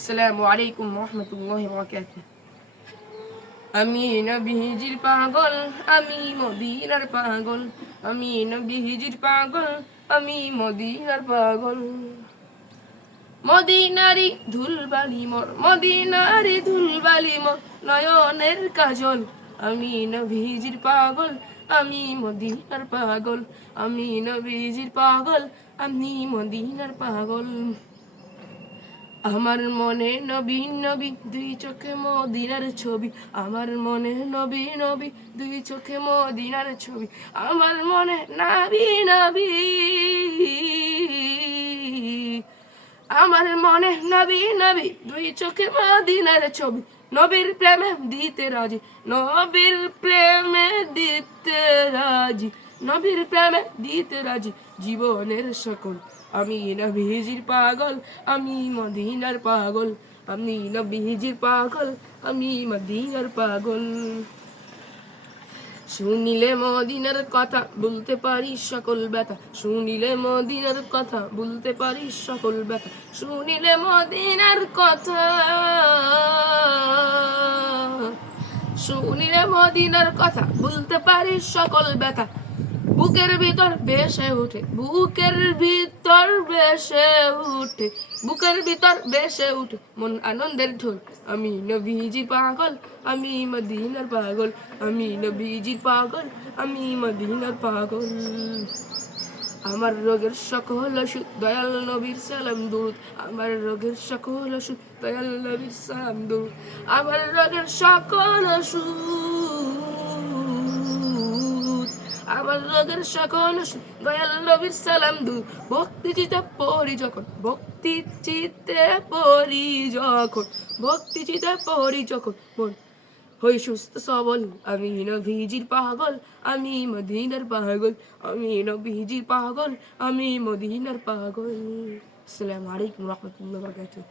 আসসালামু আলাইকুম রহমতুল্লাহি ওয়া বারাকাতুহু। আমি নবীজির পাগল, আমি মদিনার পাগল। আমি নবীজির পাগল, আমি মদিনার পাগল। মদিনারি ধুলবালি মোর, মদিনারি ধুলবালি মোর নয়নের কাজল। আমি নবীজির পাগল, আমি মদিনার পাগল। আমি নবীজির পাগল, আমি মদিনার পাগল। আমার মনে নবী নবী দুই চোখে মদিনার ছবি। আমার মনে নবী নবী দুই চোখে মদিনার ছবি। আমার মনে নবী নবী, আমার মনে নবী নবী দুই চোখে মদিনার ছবি। নবীর প্রেমে দিতে রাজি, নবীর প্রেমে দিতে রাজি, নবীর প্রেমে দিতে রাজি জীবনের সকল। আমি নবীজির পাগল, আমি মদিনার পাগল। আমি নবীজির পাগল, আমি মদিনার পাগল। শুনিলে মদিনার কথা বলতে পারি সকল ব্যথা। শুনিলে মদিনার কথা বলতে পারি সকল ব্যথা। শুনিলে মদিনার কথা, শুনিলে মদিনার কথা বলতে পারি সকল ব্যথা। বুকের ভিতর ভেসে উঠে, বুকের ভিতর ভেসে উঠে, বুকের ভিতর ভেসে উঠে মন আনন্দের ঢোল। আমি নবীজি পাগল, আমি মদিনার পাগল। আমি নবীজি পাগল, আমি মদিনার পাগল। আমার রোগের সকল ওষুধ দয়াল নবীর সালাম দুরুদ। আমার রোগের সকল ওষুধ দয়াল নবীর সালাম দুরুদ। আমার রোগের সকল ওষুধ, আমার রোগের সকল ওষুধ দয়াল নবীর সালাম দুরুদ। ভক্তি চিতে পড়ি যখন, ভক্তি চিতে পড়ি যখন, ভক্তি চিতে পড়ি যখন মন হই সুস্থ সবল। আমি নবীজির পাগল, আমি মদিনার পাগল। আমি নবীজির পাগল, আমি মদিনার পাগল। আসসালামু আলাইকুম রহমতুল্লাহি ওয়া বারাকাতুহু।